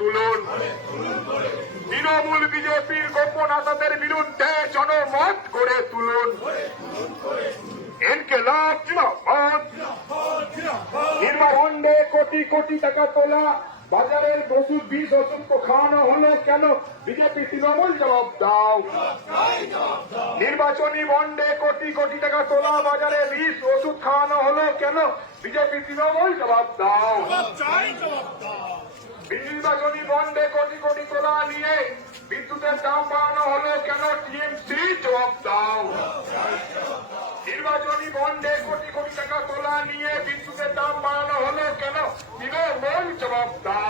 তুলুন। তৃণমূল বিজেপির গোপন আশাদের বিরুদ্ধে জনমত করে তুলুন। নির্মাবন্ধে কোটি কোটি টাকা তোলা, বাজারের ওষুধ বিষ ওষুধ খাওয়ানো হলো কেন? বিজেপি তৃণমূল জবাব দাও। নির্বাচনী বন্ডে কোটি কোটি টাকা তোলা, বাজারে বিষ ওষুধ খাওয়ানো হলো কেন? বিজেপি তৃণমূল জবাব দাও। নির্বাচনী বন্ধে কোটি কোটি তোলা নিয়ে বিদ্যুতের দাম বাড়ানো হলো কেন টিএমসি জবাব দাও? নির্বাচনী বন্ধে কোটি কোটি টাকা তোলা নিয়ে বিদ্যুতের দাম বাড়ানো হলো কেন তৃণমূল জবাব দাও?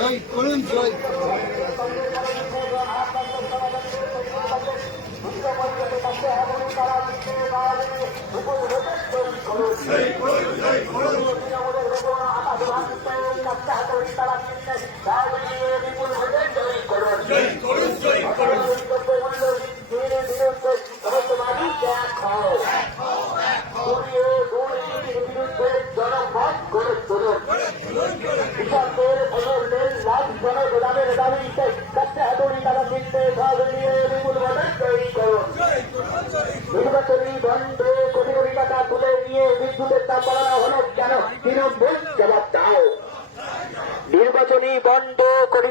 এই করুন জয়। জনমত নির্বাচনী বন্ধ, কোটি কোটি টাকা তুলে নিয়ে বিদ্যুতের দাম বাড়ানো হলো কেন তৃণমূল জবাব দাও নির্বাচনী বন্ধ কোটি